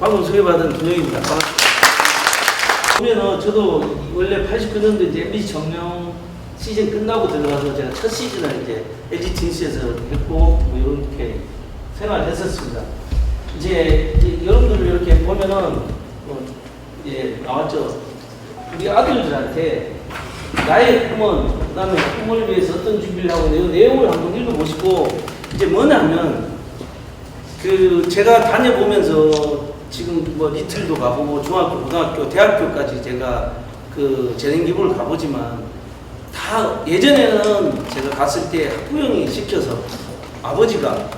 방금 소개받은 김영입니다. 보면은 저도 원래 89년도 이제 MBC 정령 시즌 끝나고 들어가서 제가 첫 시즌을 이제 LG 트윈스에서 했고 뭐 이렇게 생활했었습니다. 이제 여러분들 이렇게 보면은 이제 나왔죠. 우리 아들들한테 나의 꿈은, 그다음에 꿈을 위해서 어떤 준비를 하고 이 내용을 한번 읽어보시고 이제 뭐냐면 그 제가 다녀보면서 지금 뭐 리틀도 가보고 중학교, 고등학교, 대학교까지 제가 그 재능기부를 가보지만 다 예전에는 제가 갔을 때 학부형이 시켜서 아버지가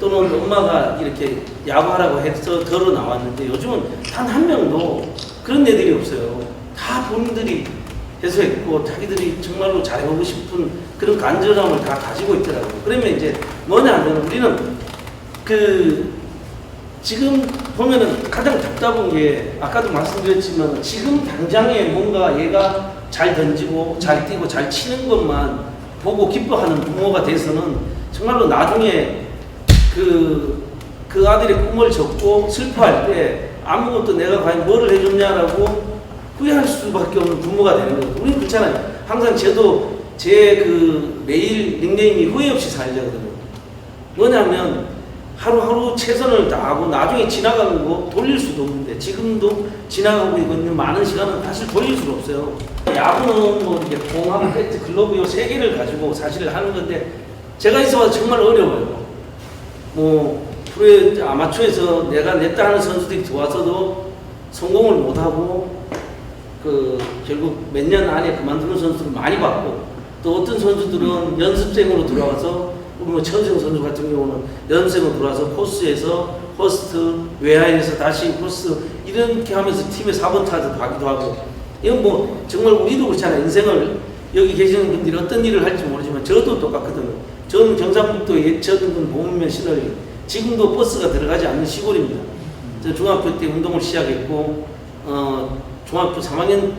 또는 엄마가 이렇게 야구하라고 해서 걸어 나왔는데 요즘은 단 한 명도 그런 애들이 없어요. 다 본인들이 해서 했고 자기들이 정말로 잘해보고 싶은 그런 간절함을 다 가지고 있더라고요. 그러면 이제 뭐냐면 우리는 그 지금 보면은 가장 답답한 게 아까도 말씀드렸지만 지금 당장에 뭔가 얘가 잘 던지고 잘 뛰고 잘 치는 것만 보고 기뻐하는 부모가 돼서는 정말로 나중에 그 아들의 꿈을 접고 슬퍼할 때 아무것도 내가 과연 뭐를 해줬냐라고 후회할 수밖에 없는 부모가 되는 거예요. 우리는 그렇잖아요. 항상 저도 제 그 매일 닉네임이 후회 없이 살자거든요. 뭐냐면 하루하루 최선을 다하고 나중에 지나가는 거 돌릴 수도 없는데 지금도 지나가고 있는 많은 시간은 사실 돌릴 수가 없어요. 야구는 뭐 이렇게 공하고 배트, 글러브 요 세 개를 가지고 사실 하는 건데 제가 있어서 정말 어려워요. 뭐 프로에 아마추어에서 내가 냈다 하는 선수들이 들어와서도 성공을 못하고 그 결국 몇 년 안에 그만두는 선수들을 많이 봤고 또 어떤 선수들은 연습생으로 들어와서 뭐 천성 선수 같은 경우는 연습생으로 들어와서 포스에서 퍼스트, 외야에서 다시 포스트 이렇게 하면서 팀의 4번 타자 가기도 하고 이건 뭐 정말 우리도 그렇잖아요. 인생을 여기 계시는 분들이 어떤 일을 할지 모르지만 저도 똑같거든요. 저는 경상북도 예천군 보문면 시설 지금도 버스가 들어가지 않는 시골입니다. 저 중학교 때 운동을 시작했고 중학교 3학년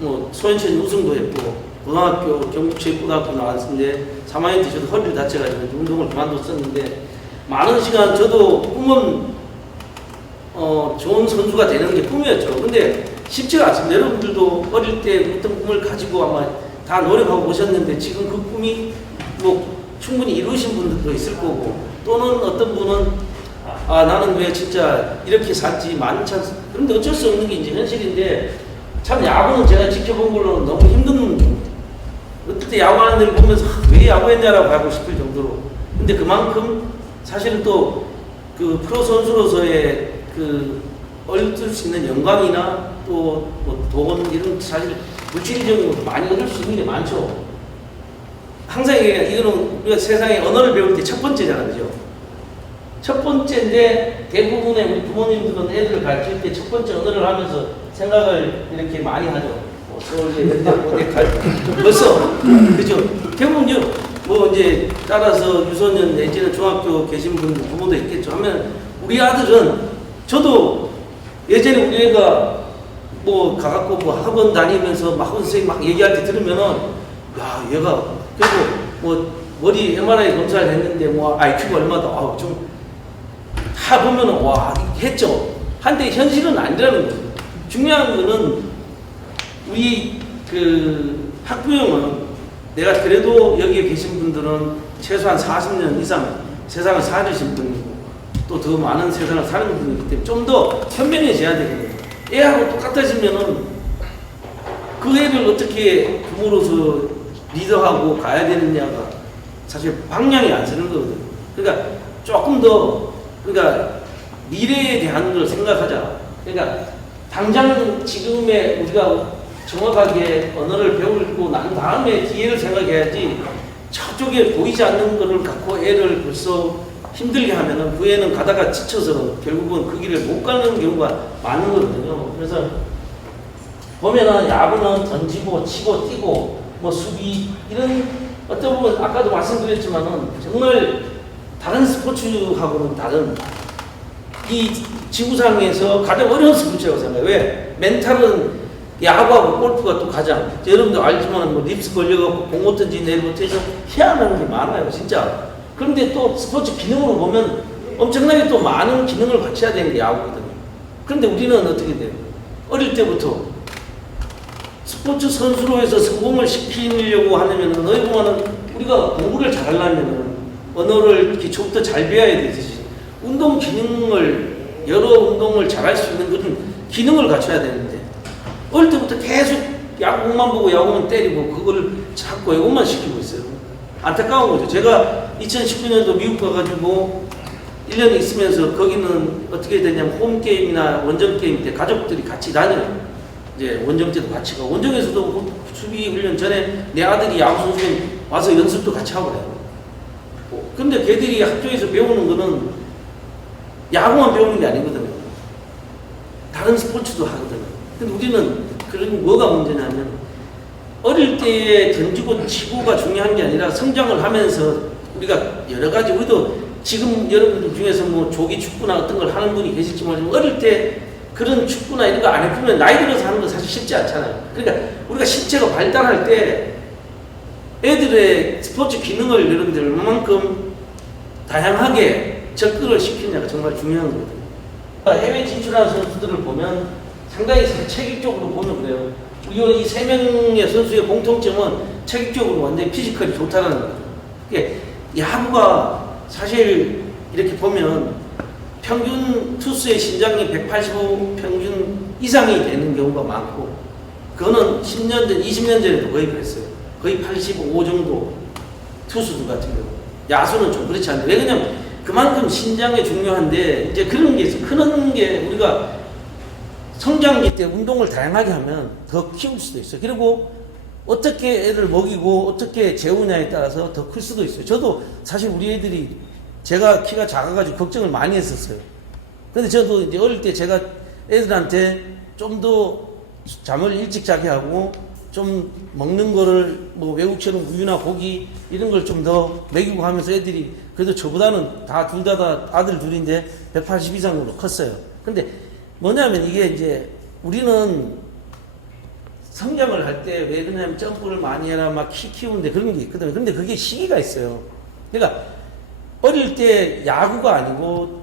뭐 소년체전 우승도 했고 고등학교 경북체육고등학교 나왔는데 3학년 때 저도 허리를 다쳐가지고 운동을 그만뒀었는데 많은 시간 저도 꿈은 좋은 선수가 되는 게 꿈이었죠. 근데 쉽지가 않습니다. 여러분들도 어릴 때 어떤 꿈을 가지고 아마 다 노력하고 오셨는데 지금 그 꿈이 뭐 충분히 이루신 분들도 있을 거고 또는 어떤 분은 나는 왜 진짜 이렇게 살지 많지 않습니다. 그런데 어쩔 수 없는 게 이제 현실인데 참 야구는 제가 지켜본 걸로는 너무 힘든 어떨 때 야구하는 데를 보면서 왜 야구했냐라고 하고 싶을 정도로 근데 그만큼 사실은 또 그 프로 선수로서의 그 얻을 수 있는 영광이나 또 뭐 돈 이런 사실 물질적인 것도 많이 얻을 수 있는 게 많죠. 항상 이거는 우리가 세상에 언어를 배울 때 첫 번째잖아요. 그죠? 첫 번째인데 대부분의 우리 부모님들은 애들을 가르칠 때 첫 번째 언어를 하면서 생각을 이렇게 많이 하죠. 뭐 서울대, 연대, 고대 벌써 그죠? 대부분 뭐 이제 따라서 유소년 내지는 중학교 계신 분들 부모도 있겠죠. 하면 우리 아들은 저도 예전에 우리 애가 뭐 가갖고 뭐 학원 다니면서 막 선생님 막 얘기할 때 들으면은 야 얘가 그리고 뭐 머리 MRI 검사를 했는데 뭐 IQ가 얼마다 좀 다 보면은 와 했죠. 한데 현실은 아니라는 거죠. 중요한 거는 우리 그 학부형은 내가 그래도 여기에 계신 분들은 최소한 40년 이상 세상을 살으신 분이고 또 더 많은 세상을 사는 분이기 때문에 좀 더 현명해져야 되거든요. 애하고 똑같아지면은 그 애를 어떻게 부모로서 리더하고 가야 되느냐가 사실 방향이 안 서는 거거든요. 그러니까 조금 더 그러니까 미래에 대한 걸 생각하자. 그러니까 당장 지금의 우리가 정확하게 언어를 배우고 난 다음에 뒤에를 생각해야지 저쪽에 보이지 않는 거를 갖고 애를 벌써 힘들게 하면은 후에는 가다가 지쳐서 결국은 그 길을 못 가는 경우가 많은 거거든요. 그래서 보면은 야구는 던지고 치고 뛰고 뭐 수비 이런 어떤 부분 아까도 말씀드렸지만은 정말 다른 스포츠하고는 다른 이 지구상에서 가장 어려운 스포츠라고 생각해요. 왜? 멘탈은 야구하고 골프가 또 가장 여러분도 알지만 뭐 립스 걸려갖고 공 못 던지 내일부터 해서 희한한 게 많아요. 진짜. 그런데 또 스포츠 기능으로 보면 엄청나게 또 많은 기능을 갖춰야 되는 게 야구거든요. 그런데 우리는 어떻게 돼요? 어릴 때부터 스포츠 선수로 해서 성공을 시키려고 하려면 너희 보면은 우리가 공부를 잘하려면 언어를 기초부터 잘 배워야 되듯이 운동 기능을 여러 운동을 잘할 수 있는 그런 기능을 갖춰야 되는데 어릴 때부터 계속 야구만 보고 야구만 때리고 그거를 자꾸 이것만 시키고 있어요. 안타까운 거죠. 제가 2019년도 미국 가가지고 1년 있으면서 거기는 어떻게 되냐면 홈게임이나 원정게임 때 가족들이 같이 다녀요. 이제 원정 때도 같이 가고 원정에서도 수비 훈련 전에 내 아들이 야구 선수면 와서 연습도 같이 하고 그래요. 근데 걔들이 학교에서 배우는 거는 야구만 배우는 게 아니거든요. 다른 스포츠도 하거든요. 근데 우리는 그런 뭐가 문제냐면 어릴 때에 던지고 치고가 중요한 게 아니라 성장을 하면서 우리가 여러 가지 우리도 지금 여러분들 중에서 뭐 조기 축구나 어떤 걸 하는 분이 계실지 모르지만 어릴 때 그런 축구나 이런 거 안 해보면 나이 들어서 하는 건 사실 쉽지 않잖아요. 그러니까 우리가 신체가 발달할 때 애들의 스포츠 기능을 여러분들 얼마만큼 다양하게 접근을 시키냐가 정말 중요한 거거든요. 해외 진출하는 선수들을 보면 상당히 체격적으로 보면 그래요. 우리 이 세 명의 선수의 공통점은 체격적으로 완전히 피지컬이 좋다는 거죠. 그게 야구가 사실 이렇게 보면 평균 투수의 신장이 185 평균 이상이 되는 경우가 많고 그거는 10년 전, 20년 전에도 거의 그랬어요. 거의 85 정도 투수들 같은 경우. 야수는 좀 그렇지 않은데 왜 그러냐면 그만큼 신장이 중요한데 이제 그런 게 있어요. 크는 게 우리가 성장기 때 운동을 다양하게 하면 더 키울 수도 있어요. 그리고 어떻게 애를 먹이고 어떻게 재우냐에 따라서 더 클 수도 있어요. 저도 사실 우리 애들이 제가 키가 작아가지고 걱정을 많이 했었어요. 근데 저도 이제 어릴 때 제가 애들한테 좀 더 잠을 일찍 자게 하고 좀 먹는 거를 뭐 외국처럼 우유나 고기 이런 걸 좀 더 먹이고 하면서 애들이 그래도 저보다는 다 둘 다 아들 둘인데 180 이상으로 컸어요. 근데 뭐냐면 이게 이제 우리는 성장을 할 때 왜 그러냐면 점프를 많이 해라 막 키 키우는데 그런 게 있거든요. 근데 그게 시기가 있어요. 그러니까 어릴 때 야구가 아니고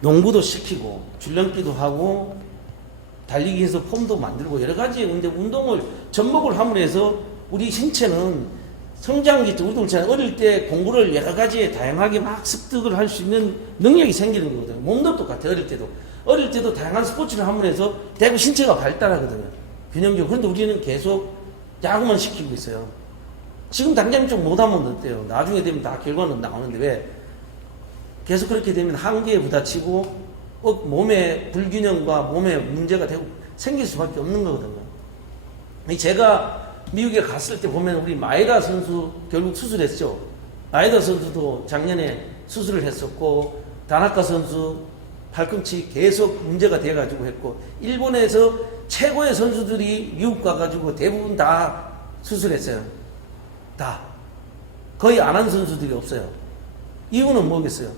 농구도 시키고 줄넘기도 하고 달리기 해서 폼도 만들고 여러 가지 근데 운동을 접목을 함으로 해서 우리 신체는 성장기 때 우리도 그렇잖아요. 어릴 때 공부를 여러 가지에 다양하게 막 습득을 할 수 있는 능력이 생기는 거거든요. 몸도 똑같아요. 어릴 때도. 어릴 때도 다양한 스포츠를 함으로 해서 대부분 신체가 발달하거든요. 균형적으로. 그런데 우리는 계속 야구만 시키고 있어요. 지금 당장 좀 못하면 어때요? 나중에 되면 다 결과는 나오는데 왜? 계속 그렇게 되면 한계에 부딪히고 몸의 불균형과 몸에 문제가 되고 생길 수밖에 없는 거거든요. 제가 미국에 갔을 때 보면 우리 마에다 선수 결국 수술했죠. 마에다 선수도 작년에 수술을 했었고 다나카 선수 팔꿈치 계속 문제가 돼가지고 했고 일본에서 최고의 선수들이 미국 가가지고 대부분 다 수술했어요. 다. 거의 안 한 선수들이 없어요. 이유는 뭐겠어요?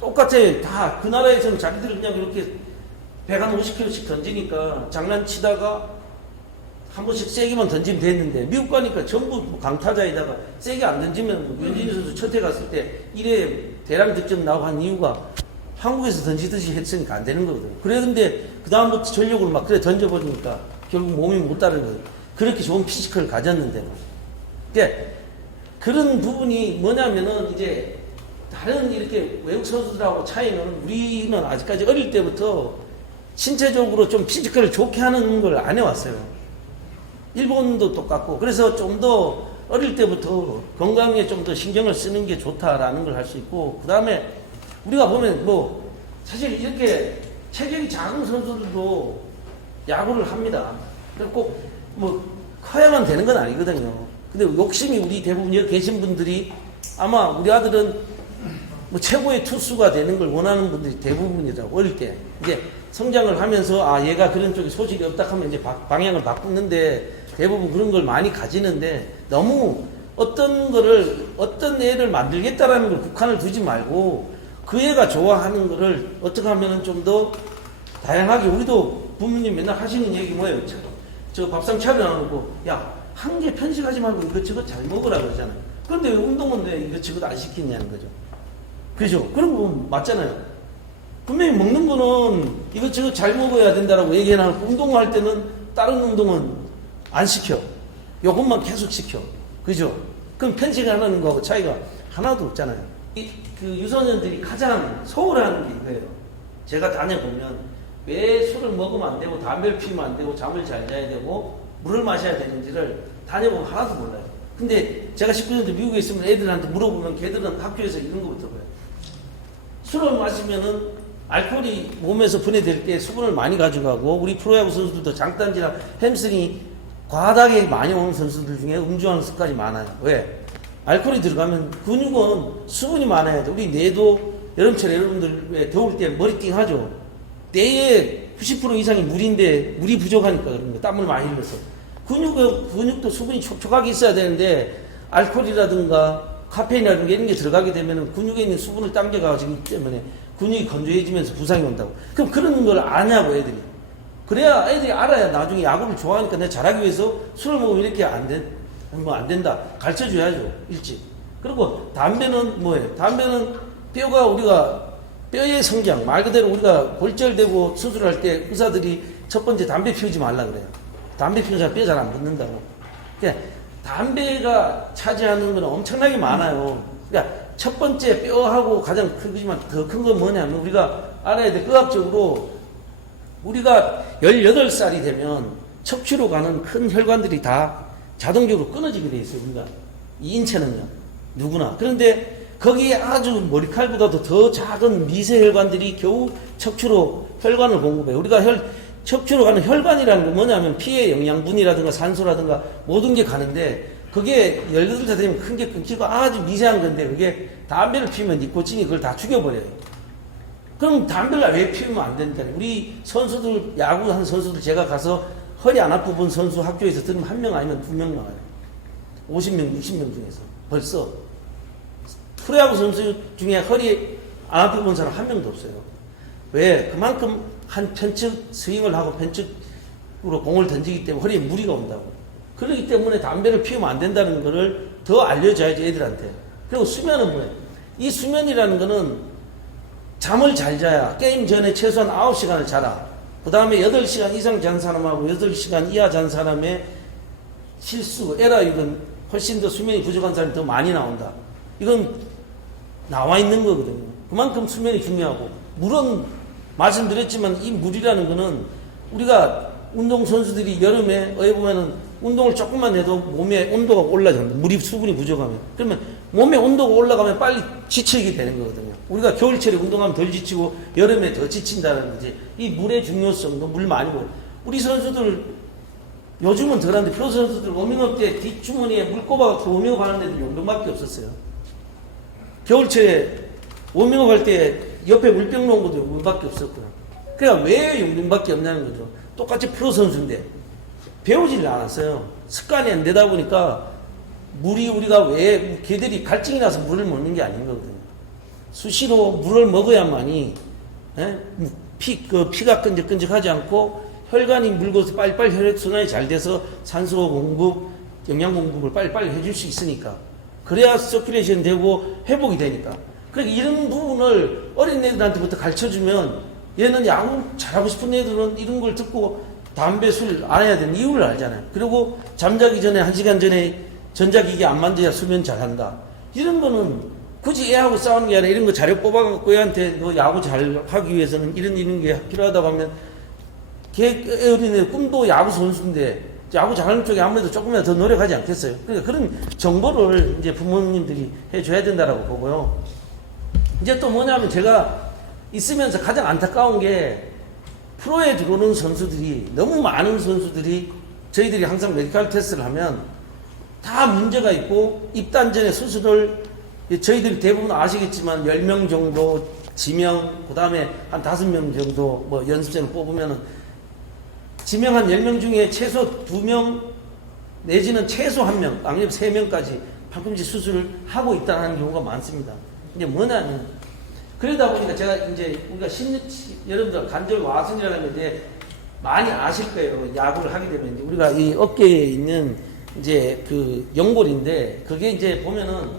똑같아요. 다 그 나라에서는 자기들 그냥 이렇게 150kg씩 던지니까 장난치다가 한 번씩 세게만 던지면 됐는데 미국 가니까 전부 강타자에다가 세게 안 던지면 윤진희 선수 첫해 갔을 때 1회 대량 득점 나오고 한 이유가 한국에서 던지듯이 했으니까 안 되는 거거든요. 그래 근데 그 다음부터 전력으로 막 그래 던져버리니까 결국 몸이 못 따르는 거예요. 그렇게 좋은 피지컬을 가졌는데 그러니까 그런 부분이 뭐냐면은 이제 다른 이렇게 외국 선수들하고 차이는 우리는 아직까지 어릴 때부터 신체적으로 좀 피지컬을 좋게 하는 걸 안 해왔어요. 일본도 똑같고 그래서 좀 더 어릴 때부터 건강에 좀 더 신경을 쓰는 게 좋다라는 걸 할 수 있고 그 다음에 우리가 보면 뭐 사실 이렇게 체격이 작은 선수들도 야구를 합니다. 꼭 뭐 커야만 되는 건 아니거든요. 근데 욕심이 우리 대부분 여기 계신 분들이 아마 우리 아들은 뭐 최고의 투수가 되는 걸 원하는 분들이 대부분이더라고. 어릴 때 이제 성장을 하면서 아 얘가 그런 쪽에 소질이 없다 하면 이제 방향을 바꾸는데 대부분 그런 걸 많이 가지는데 너무 어떤 거를 어떤 애를 만들겠다라는 걸 국한을 두지 말고 그 애가 좋아하는 거를 어떻게 하면은 좀 더 다양하게 우리도 부모님 맨날 하시는 얘기 뭐예요? 저 밥상 차려놓고 야 한 개 편식하지 말고 이것저것 잘 먹으라 그러잖아요. 그런데 왜 운동은 왜 이것저것 안 시키냐는 거죠. 그죠? 그런 거 맞잖아요. 분명히 먹는 거는 이것저것 잘 먹어야 된다라고 얘기해놓고 운동할 때는 다른 운동은 안 시켜. 요것만 계속 시켜. 그죠? 그럼 편식하는 거하고 차이가 하나도 없잖아요. 그 유소년들이 가장 소홀하는 게 이거예요. 제가 다녀보면 왜 술을 먹으면 안 되고 담배를 피우면 안 되고 잠을 잘 자야 되고 물을 마셔야 되는지를 다녀보면 하나도 몰라요. 근데 제가 19년 때 미국에 있으면 애들한테 물어보면 걔들은 학교에서 이런 거부터 봐요. 술을 마시면은 알코올이 몸에서 분해될 때 수분을 많이 가져가고 우리 프로야구 선수들도 장단지나 햄스트링이 과다하게 많이 오는 선수들 중에 음주하는 습관이 많아요. 왜? 알코올이 들어가면 근육은 수분이 많아야 돼. 우리 뇌도 여름철에 여러분들 왜 더울 때 머리띵 하죠. 뇌의 90% 이상이 물인데 물이 부족하니까 그런 거예요. 땀을 많이 흘려서. 근육도 수분이 촉촉하게 있어야 되는데 알코올이라든가 카페인이라든가 이런 게 들어가게 되면 근육에 있는 수분을 당겨가지기 때문에 근육이 건조해지면서 부상이 온다고. 그럼 그런 걸 아냐고 애들이. 그래야 애들이 알아야 나중에 야구를 좋아하니까 내가 잘하기 위해서 술을 먹으면 이렇게 안 된다. 가르쳐줘야죠. 일찍. 그리고 담배는 뭐예요? 담배는 뼈가 우리가 뼈의 성장, 말 그대로 우리가 골절되고 수술할 때 의사들이 첫 번째 담배 피우지 말라 그래요. 담배 피우는 사람 뼈 잘 안 붙는다고. 그러니까 담배가 차지하는 건 엄청나게 많아요. 그러니까 첫 번째 뼈하고 가장 크지만 더 큰 건 뭐냐면 우리가 알아야 돼. 의학적으로 우리가 18살이 되면 척추로 가는 큰 혈관들이 다 자동적으로 끊어지게 돼 있어요. 우리가 이 인체는요. 누구나. 그런데 거기에 아주 머리칼보다도 더 작은 미세혈관들이 겨우 척추로 혈관을 공급해요. 우리가 척추로 가는 혈관이라는 건 뭐냐면 피의 영양분이라든가 산소라든가 모든 게 가는데 그게 18살 되면 큰 게 끊기고 아주 미세한 건데 그게 담배를 피우면 니코틴이 그걸 다 죽여버려요. 그럼 담배를 왜 피우면 안 된다? 우리 선수들, 야구하는 선수들 제가 가서 허리 안 아프본 선수 학교에서 들으면 1명 아니면 2명 나와요. 50명, 60명 중에서. 벌써. 프로야구 선수 중에 허리 안 아프본 사람 1명도 없어요. 왜? 그만큼 한 편측 스윙을 하고 편측으로 공을 던지기 때문에 허리에 무리가 온다고. 그렇기 때문에 담배를 피우면 안 된다는 거를 더 알려줘야지 애들한테. 그리고 수면은 뭐예요? 이 수면이라는 거는 잠을 잘 자야 게임 전에 최소한 9시간을 자라. 그 다음에 8시간 이상 잔 사람하고 8시간 이하 잔 사람의 실수, 에러율은 훨씬 더 수면이 부족한 사람이 더 많이 나온다. 이건 나와 있는 거거든요. 그만큼 수면이 중요하고 물은 말씀드렸지만 이 물이라는 거는 우리가 운동선수들이 여름에 어디 보면은 운동을 조금만 해도 몸에 온도가 올라간다. 물이 수분이 부족하면. 그러면 몸에 온도가 올라가면 빨리 지치게 되는 거거든요. 우리가 겨울철에 운동하면 덜 지치고 여름에 더 지친다는 거지. 이 물의 중요성도 물 많이 먹어. 우리 선수들 요즘은 덜한데 프로 선수들 워밍업 때 뒷주머니에 물 꼽아갖고 워밍업 하는 애들 용병밖에 없었어요. 겨울철에 워밍업 할 때 옆에 물병 놓은 것도 용병밖에 없었구나. 그러니까 왜 용병밖에 없냐는 거죠. 똑같이 프로 선수인데 배우지를 않았어요. 습관이 안 되다 보니까 물이 우리가 왜 걔들이 갈증이 나서 물을 먹는 게 아닌 거거든요. 수시로 물을 먹어야만이 피가 끈적끈적하지 않고 혈관이 물고서 빨리빨리 혈액순환이 잘 돼서 산소 공급, 영양 공급을 빨리빨리 해줄 수 있으니까. 그래야 서큘레이션 되고 회복이 되니까. 그러니까 이런 부분을 어린애들한테부터 가르쳐주면 얘는 야구 잘하고 싶은 애들은 이런 걸 듣고 담배, 술 안 해야 되는 이유를 알잖아요. 그리고 잠자기 전에 1시간 전에 전자기기 안 만져야 수면 잘한다. 이런 거는 굳이 애하고 싸우는 게 아니라 이런 거 자료 뽑아갖고 애한테 너 야구 잘 하기 위해서는 이런 게 필요하다고 하면 어린애 꿈도 야구 선수인데 야구 잘하는 쪽에 아무래도 조금이라도 더 노력하지 않겠어요. 그러니까 그런 정보를 이제 부모님들이 해줘야 된다라고 보고요. 이제 또 뭐냐면 제가 있으면서 가장 안타까운 게 프로에 들어오는 선수들이 너무 많은 선수들이 저희들이 항상 메디컬 테스트를 하면 다 문제가 있고 입단 전에 수술을 저희들이 대부분 아시겠지만 10명 정도 지명 그 다음에 한 5명 정도 뭐 연습생을 뽑으면은 지명 한 10명 중에 최소 2명 내지는 최소 1명 아니면 3명까지 팔꿈치 수술을 하고 있다는 경우가 많습니다. 이게 뭐냐면 그러다 보니까 제가 이제 우리가 여러분들 관절 와순이라는 게 이제 많이 아실 거예요. 야구를 하게 되면 이제 우리가 이 어깨에 있는 이제 그 연골인데 그게 이제 보면은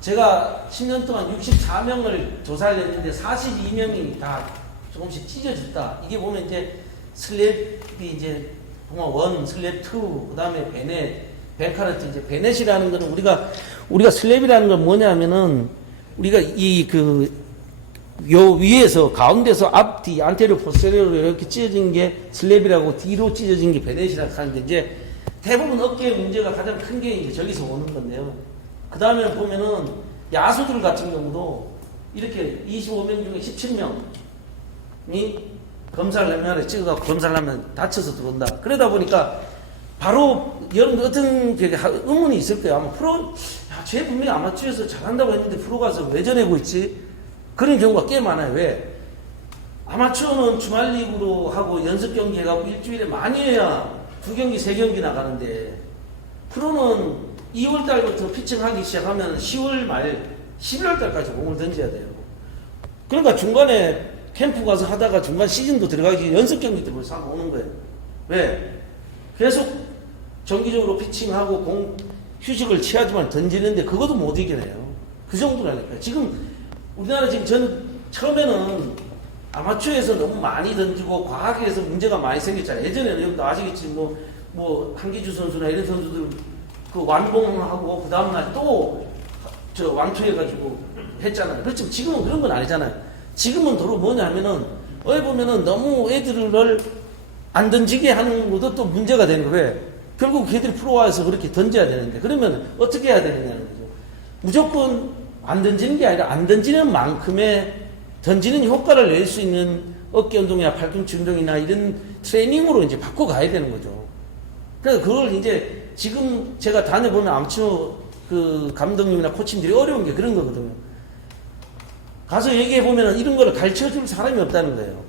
제가 10년 동안 64명을 조사를 했는데 42명이 다 조금씩 찢어졌다. 이게 보면 이제 슬랩이 이제 원, 슬랩 2, 그 다음에 베넷, 벤카르트, 이제 베넷이라는 거는 우리가 슬랩이라는 건 뭐냐면은 우리가 요 위에서 가운데서 앞뒤 안테리오 포스테리오로 이렇게 찢어진 게 슬랩이라고 뒤로 찢어진 게 베넷이라고 하는데 이제 대부분 어깨의 문제가 가장 큰 게 이제 저기서 오는 건데요. 그 다음에 보면은 야수들 같은 경우도 이렇게 25명 중에 17명이 검사를 하면 찍어갖고 검사를 하면 다쳐서 들어온다. 그러다 보니까 바로 여러분들 어떤 의문이 있을 거예요. 아마 프로, 쟤 분명히 아마추어에서 잘한다고 했는데 프로 가서 왜 저래고 있지? 그런 경우가 꽤 많아요. 왜? 아마추어는 주말 리그로 하고 연습 경기 해갖고 일주일에 많이 해야 2경기, 3경기 나가는데 프로는 2월 달부터 피칭하기 시작하면 10월 말, 11월 달까지 공을 던져야 돼요. 그러니까 중간에 캠프 가서 하다가 중간 시즌도 들어가기 연습 경기 때 벌써 하고 오는 거예요. 왜? 계속 정기적으로 피칭하고 휴식을 취하지만 던지는데 그것도 못 이겨내요. 그 정도라니까요. 지금 우리나라 지금 저는 처음에는 아마추어에서 너무 많이 던지고 과학에서 문제가 많이 생겼잖아요. 예전에는 여러분도 아시겠지 뭐 한기주 선수나 이런 선수들 그 완봉하고 그 다음날 또 저 완투해가지고 했잖아요. 그렇지만 지금은 그런 건 아니잖아요. 지금은 도로 뭐냐면은 어디 보면은 너무 애들을 안 던지게 하는 것도 또 문제가 되는 거예요. 왜? 결국 걔들이 프로와서 그렇게 던져야 되는데 그러면 어떻게 해야 되느냐는 거죠. 무조건 안 던지는 게 아니라 안 던지는 만큼의 던지는 효과를 낼 수 있는 어깨 운동이나 팔꿈치 운동이나 이런 트레이닝으로 이제 바꿔가야 되는 거죠. 그래서 그걸 이제 지금 제가 다녀보면 아마추어 그 감독님이나 코치님들이 어려운 게 그런 거거든요. 가서 얘기해보면 이런 거를 가르쳐 줄 사람이 없다는 거예요.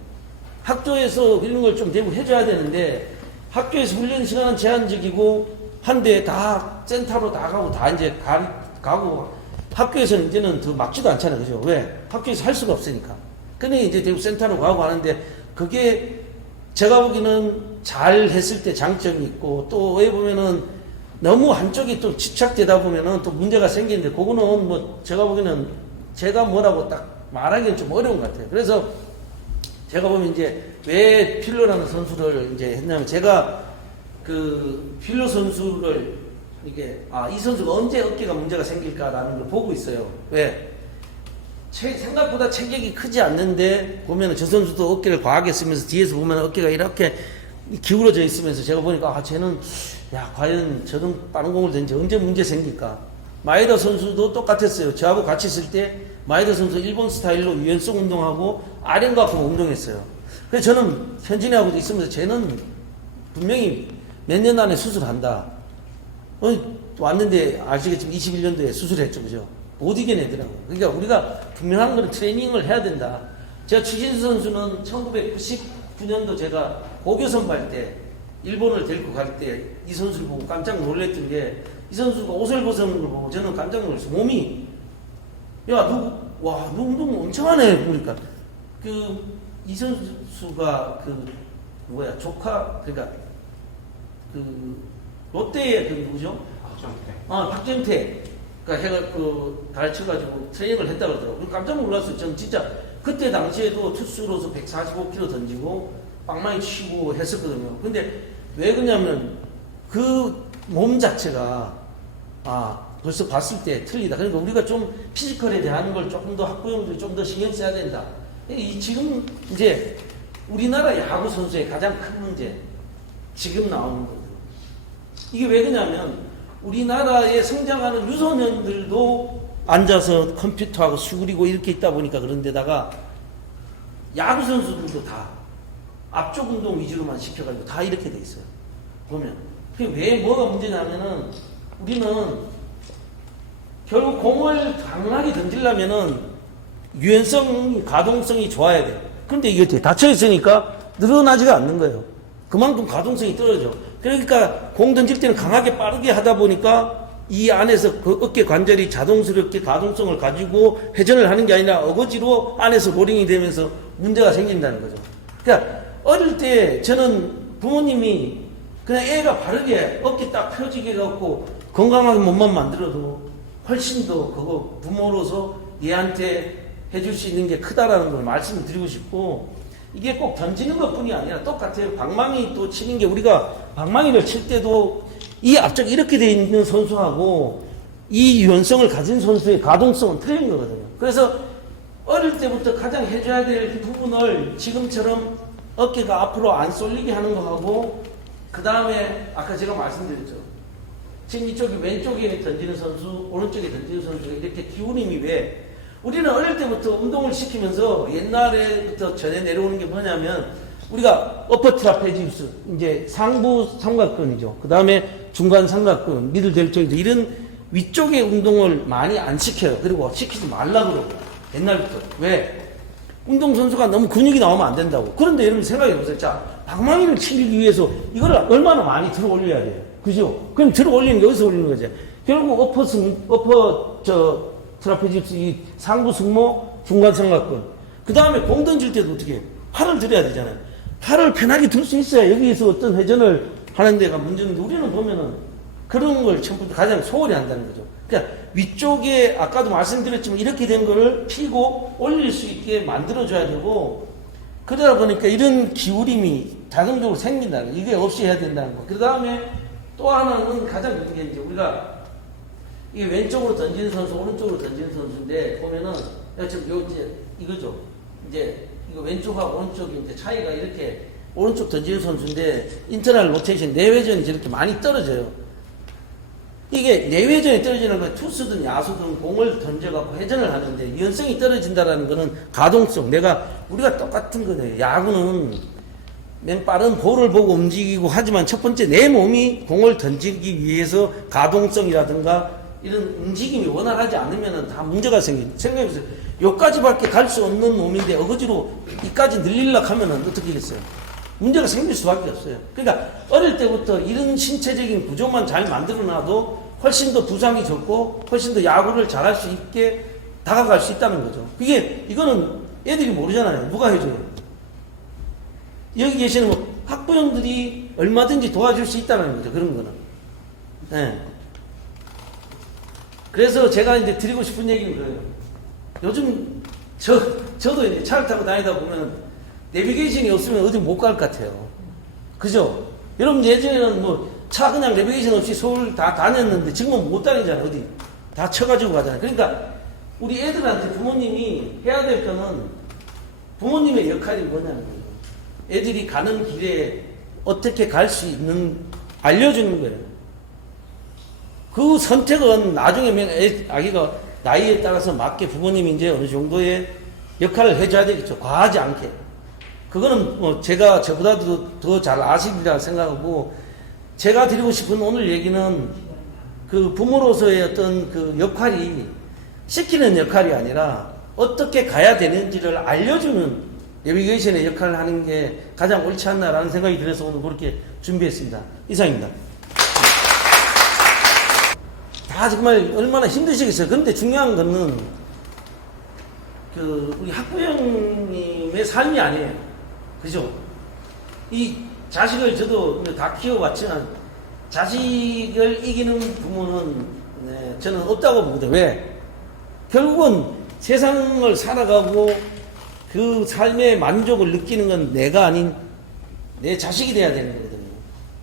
학교에서 이런 걸 좀 대부 해줘야 되는데 학교에서 훈련 시간은 제한적이고 한데 다 센터로 다 가고 다 이제 가고 학교에서는 이제는 더 막지도 않잖아요. 그죠? 왜? 학교에서 할 수가 없으니까. 근데 이제 대구 센터로 가고 하는데 그게 제가 보기에는 잘 했을 때 장점이 있고 또 왜 보면은 너무 한쪽이 또 집착되다 보면은 또 문제가 생기는데 그거는 뭐 제가 보기에는 제가 뭐라고 딱 말하기는 좀 어려운 것 같아요. 그래서 제가 보면 이제 왜 필로라는 선수를 이제 했냐면 제가 그 필로 선수를 이게 이 선수가 언제 어깨가 문제가 생길까라는 걸 보고 있어요. 왜? 생각보다 체격이 크지 않는데 보면은 저 선수도 어깨를 과하게 쓰면서 뒤에서 보면 어깨가 이렇게 기울어져 있으면서 제가 보니까 쟤는 과연 저런 빠른 공을 던지 언제 문제 생길까? 마에다 선수도 똑같았어요. 저하고 같이 있을 때 마에다 선수 일본 스타일로 유연성 운동하고 아령 갖고 운동했어요. 그래서 저는 현진이하고도 있으면서 쟤는 분명히 몇 년 안에 수술한다. 왔는데 아시겠지만 21년도에 수술했죠. 그죠? 못 이겨내더라고요. 그러니까 우리가 분명한 건 트레이닝을 해야 된다. 제가 추신수 선수는 1999년도 제가 고교 선발 때 일본을 데리고 갈 때 이 선수를 보고 깜짝 놀랐던 게 이 선수가 옷을 벗은 걸 보고 저는 깜짝 놀랐어요. 몸이 너 운동 엄청 하네 보니까 이 선수가 조카 그러니까 롯데의 누구죠? 박정태가 가르쳐가지고 트레이닝을 했다고 그러더라고요. 깜짝 놀랐어요. 저는 진짜 그때 당시에도 투수로서 145km 던지고 빵망이 치고 했었거든요. 근데 왜 그러냐면 그 몸 자체가 벌써 봤을 때 틀리다. 그러니까 우리가 좀 피지컬에 대한 걸 조금 더 학부형들이 좀 더 신경 써야 된다. 지금 이제 우리나라 야구 선수의 가장 큰 문제 지금 나오는 거예요. 이게 왜 그러냐면 우리나라에 성장하는 유소년들도 앉아서 컴퓨터하고 수그리고 이렇게 있다 보니까 그런데다가 야구 선수들도 다 앞쪽 운동 위주로만 시켜가지고 다 이렇게 돼 있어요. 보면 왜 뭐가 문제냐면은 우리는 결국 공을 강하게 던지려면은 유연성이 가동성이 좋아야 돼. 그런데 이게 닫혀 있으니까 늘어나지가 않는 거예요. 그만큼 가동성이 떨어져. 그러니까 공 던질 때는 강하게 빠르게 하다 보니까 이 안에서 그 어깨 관절이 자동스럽게 가동성을 가지고 회전을 하는 게 아니라 어거지로 안에서 로링이 되면서 문제가 생긴다는 거죠. 그러니까 어릴 때 저는 부모님이 그냥 애가 바르게 어깨 딱 펴지게 해갖고 건강하게 몸만 만들어도 훨씬 더 그거 부모로서 얘한테 해줄 수 있는 게 크다라는 걸 말씀을 드리고 싶고, 이게 꼭 던지는 것뿐이 아니라 똑같아요. 방망이 또 치는 게, 우리가 방망이를 칠 때도 이 앞쪽 이렇게 돼 있는 선수하고 이 유연성을 가진 선수의 가동성은 틀린 거거든요. 그래서 어릴 때부터 가장 해줘야 될 부분을 지금처럼 어깨가 앞으로 안 쏠리게 하는 거하고, 그 다음에 아까 제가 말씀드렸죠. 지금 이쪽이 왼쪽에 던지는 선수, 오른쪽에 던지는 선수가 이렇게 기울임이, 왜? 우리는 어릴 때부터 운동을 시키면서 옛날에부터 전해 내려오는 게 뭐냐면, 우리가 어퍼 트라페지우스, 이제 상부 삼각근이죠. 그 다음에 중간 삼각근, 미들 델토이드, 이런 위쪽의 운동을 많이 안 시켜요. 그리고 시키지 말라고 그러고, 옛날부터. 왜? 운동선수가 너무 근육이 나오면 안 된다고. 그런데 여러분 생각해 보세요. 자, 방망이를 치기 위해서 이걸 얼마나 많이 들어 올려야 돼요. 그죠? 그럼 들어 올리는 게 어디서 올리는 거죠? 결국 트라페지우스, 이 상부 승모, 중간 삼각근. 그 다음에 공 던질 때도 어떻게 해요? 팔을 들어야 되잖아요. 팔을 편하게 들 수 있어야 여기에서 어떤 회전을 하는 데가 문제인데, 우리는 보면은 그런 걸 처음부터 가장 소홀히 한다는 거죠. 그러니까 위쪽에 아까도 말씀드렸지만 이렇게 된 거를 피고 올릴 수 있게 만들어줘야 되고, 그러다 보니까 이런 기울임이 자동적으로 생긴다는 거, 이게 없이 해야 된다는 거. 그 다음에 또 하나는 가장 좋은 게, 이제 우리가 이게 왼쪽으로 던지는 선수, 오른쪽으로 던지는 선수인데, 보면은 지금 이제 이거죠. 이제 이거 왼쪽하고 오른쪽이 이제 차이가, 이렇게 오른쪽 던지는 선수인데 인터널 로테이션, 내외전이 저렇게 많이 떨어져요. 이게 내외전이 떨어지는 건 투수든 야수든 공을 던져갖고 회전을 하는데, 유연성이 떨어진다라는 거는 가동성, 우리가 똑같은 거예요. 야구는 맨 빠른 볼을 보고 움직이고 하지만, 첫 번째 내 몸이 공을 던지기 위해서 가동성이라든가 이런 움직임이 원활하지 않으면 다 문제가 생깁니다. 생각해보세요. 여기까지밖에 갈 수 없는 몸인데 어거지로 이까지 늘리려고 하면 어떻게 되겠어요? 문제가 생길 수밖에 없어요. 그러니까 어릴 때부터 이런 신체적인 구조만 잘 만들어놔도 훨씬 더 부상이 적고 훨씬 더 야구를 잘할 수 있게 다가갈 수 있다는 거죠. 이거는 애들이 모르잖아요. 누가 해줘요? 여기 계시는 학부형들이 얼마든지 도와줄 수 있다는 거죠. 그런 거는. 네. 그래서 제가 이제 드리고 싶은 얘기는 그래요. 요즘 저도 이제 차를 타고 다니다 보면 내비게이션이 없으면 어디 못 갈 것 같아요. 그죠? 여러분 예전에는 차 그냥 내비게이션 없이 서울 다 다녔는데 지금은 못 다니잖아요. 어디 다 쳐가지고 가잖아요. 그러니까 우리 애들한테 부모님이 해야 될 거는, 부모님의 역할이 뭐냐는 거예요. 애들이 가는 길에 어떻게 갈 수 있는 알려주는 거예요. 그 선택은 나중에 아기가 나이에 따라서 맞게 부모님이 이제 어느 정도의 역할을 해줘야 되겠죠. 과하지 않게. 그거는 제가 저보다도 더 잘 아시리라 생각하고, 제가 드리고 싶은 오늘 얘기는 그 부모로서의 어떤 그 역할이 시키는 역할이 아니라 어떻게 가야 되는지를 알려주는 내비게이션의 역할을 하는 게 가장 옳지 않나라는 생각이 들어서 오늘 그렇게 준비했습니다. 이상입니다. 다 정말 얼마나 힘드시겠어요. 그런데 중요한 거는 우리 학부형님의 삶이 아니에요. 그죠? 이 자식을 저도 다 키워봤지만 자식을 이기는 부모는 저는 없다고 보거든요. 왜? 결국은 세상을 살아가고 그 삶의 만족을 느끼는 건 내가 아닌 내 자식이 돼야 되는 거거든요.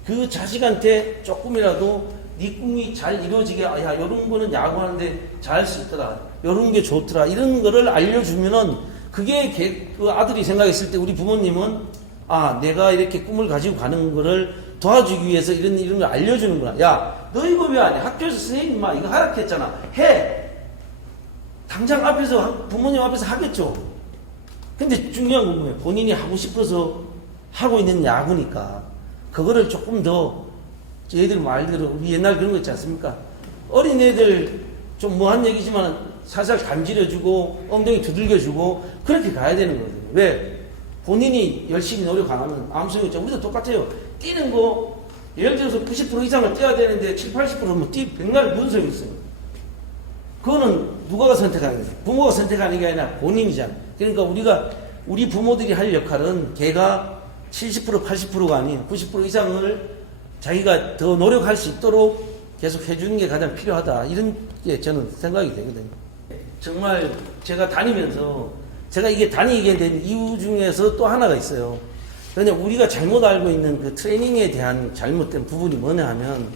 그 자식한테 조금이라도 네 꿈이 잘 이루어지게, 야, 이런 거는 야구하는데 잘할 수 있더라, 이런 게 좋더라, 이런 거를 알려주면은, 그게 그 아들이 생각했을 때 우리 부모님은, 내가 이렇게 꿈을 가지고 가는 거를 도와주기 위해서 이런 걸 알려주는구나. 야, 너 이거 왜 안 해? 학교에서 선생님 이거 하라고 했잖아. 해! 당장 부모님 앞에서 하겠죠. 근데 중요한 건 뭐예요? 본인이 하고 싶어서 하고 있는 야구니까, 그거를 조금 더, 저희들 말대로, 우리 옛날 그런 거 있지 않습니까? 어린애들 좀 뭐한 얘기지만 살살 간지러주고 엉덩이 두들겨주고 그렇게 가야 되는 거거든요. 왜? 본인이 열심히 노력 안 하면 아무 소용이 없죠. 우리도 똑같아요. 뛰는 거 예를 들어서 90% 이상을 뛰어야 되는데 7, 80%면 백날 무슨 소용이 있어요. 그거는 누가 선택하는 거예요? 부모가 선택하는 게 아니라 본인이잖아요. 그러니까 우리 부모들이 할 역할은 걔가 70%, 80%가 아닌 90% 이상을 자기가 더 노력할 수 있도록 계속 해주는 게 가장 필요하다. 이런 게 저는 생각이 되거든요. 정말 제가 다니면서 제가 이게 다니게 된 이유 중에서 또 하나가 있어요. 그냥 우리가 잘못 알고 있는 그 트레이닝에 대한 잘못된 부분이 뭐냐 하면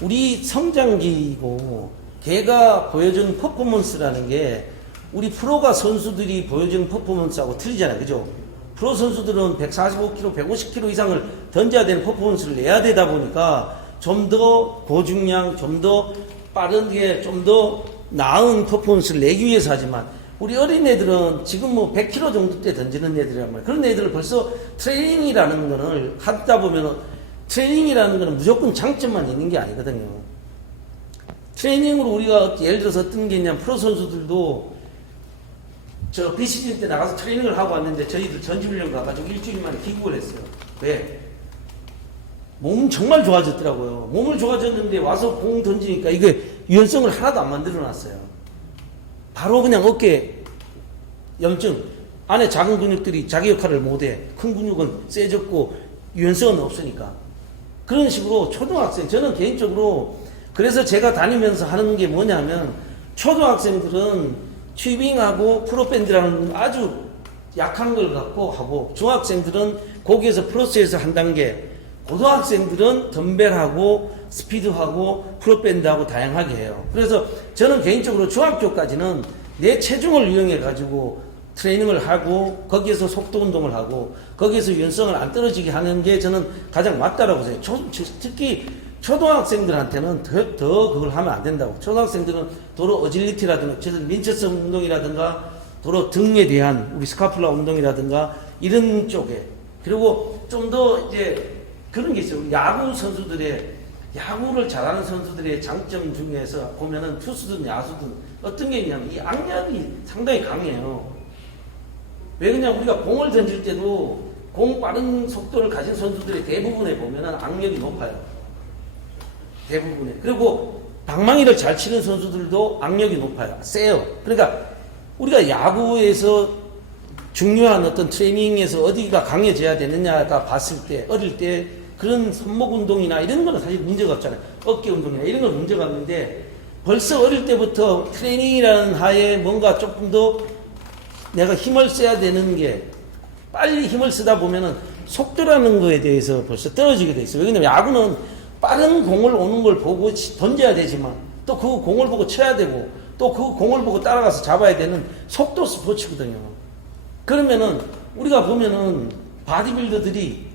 우리 성장기이고 걔가 보여준 퍼포먼스라는 게 우리 프로가 선수들이 보여준 퍼포먼스하고 틀리잖아요. 그죠? 프로 선수들은 145kg, 150kg 이상을 던져야 되는 퍼포먼스를 내야 되다 보니까 좀 더 고중량, 좀 더 빠르게, 좀 더 나은 퍼포먼스를 내기 위해서 하지만 우리 어린애들은 지금 뭐 100kg 정도 때 던지는 애들이란 말이에요. 그런 애들을 벌써 트레이닝이라는 거를 하다 보면 트레이닝이라는 거는 무조건 장점만 있는 게 아니거든요. 트레이닝으로 우리가 예를 들어서 어떤 게 있냐면 프로 선수들도 저 비시즌 때 나가서 트레이닝을 하고 왔는데 저희들 전지훈련 가가지고 일주일 만에 귀국을 했어요. 왜? 몸 정말 좋아졌더라고요. 몸을 좋아졌는데 와서 공 던지니까 이게 유연성을 하나도 안 만들어 놨어요. 바로 그냥 어깨 염증, 안에 작은 근육들이 자기 역할을 못해. 큰 근육은 세졌고 유연성은 없으니까. 그런 식으로 초등학생, 저는 개인적으로 그래서 제가 다니면서 하는 게 뭐냐면 초등학생들은 튜빙하고 프로밴드라는 아주 약한 걸 갖고 하고 중학생들은 거기에서 플러스에서 한 단계, 고등학생들은 덤벨하고 스피드하고 프로밴드하고 다양하게 해요. 그래서 저는 개인적으로 중학교까지는 내 체중을 이용해 가지고 트레이닝을 하고 거기에서 속도 운동을 하고 거기에서 유연성을 안 떨어지게 하는 게 저는 가장 맞다라고 생각해요. 특히 초등학생들한테는 더 그걸 하면 안 된다고. 초등학생들은 도로 어질리티라든가 민첩성 운동이라든가 도로 등에 대한 우리 스카플라 운동이라든가 이런 쪽에 그리고 좀 더 이제 그런 게 있어요. 야구 선수들의 야구를 잘하는 선수들의 장점 중에서 보면은 투수든 야수든 어떤 게 있냐면 이 악력이 상당히 강해요. 왜 그러냐면 우리가 공을 던질 때도 공 빠른 속도를 가진 선수들의 대부분에 보면은 악력이 높아요. 대부분에. 그리고 방망이를 잘 치는 선수들도 악력이 높아요. 세요. 그러니까 우리가 야구에서 중요한 어떤 트레이닝에서 어디가 강해져야 되느냐가 봤을 때 어릴 때 그런 손목 운동이나 이런 거는 사실 문제가 없잖아요. 어깨 운동이나 이런 건 문제가 없는데 벌써 어릴 때부터 트레이닝이라는 하에 뭔가 조금 더 내가 힘을 써야 되는 게 빨리 힘을 쓰다 보면은 속도라는 거에 대해서 벌써 떨어지게 돼 있어요. 왜냐면 야구는 빠른 공을 오는 걸 보고 던져야 되지만 또 그 공을 보고 쳐야 되고 또 그 공을 보고 따라가서 잡아야 되는 속도 스포츠거든요. 그러면은 우리가 보면은 바디빌더들이